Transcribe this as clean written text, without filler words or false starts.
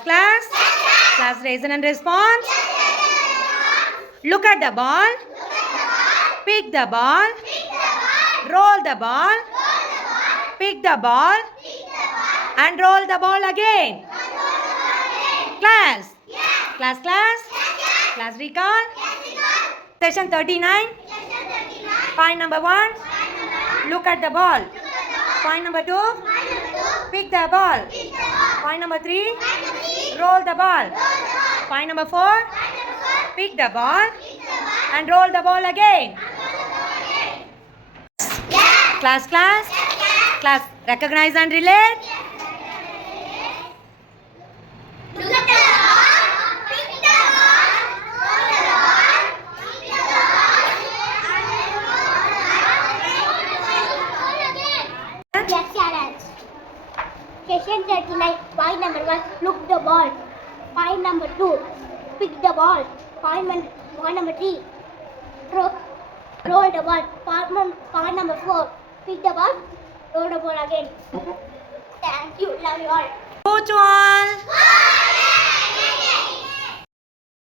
Class. Class, raise and response. Look at the ball. Pick the ball. Roll the ball. Pick the ball. And roll the ball again. Class. Class. Class, recall. Session 39. Point number 1. Look at the ball. Point number 2. Pick the ball. Point number 3. Roll the ball. Point number 4. Pick the ball and roll the ball again. Class. Class, recognize and relate. Look at the ball, pick the ball, roll the ball, pick the ball, again. Yes, challenge. Session 39. Point number 1. Look the ball. Point number 2. Pick the ball. Point number 3. Roll the ball. Point number 4. Pick the ball. Roll the ball again. Thank you. Love you all. Go to all.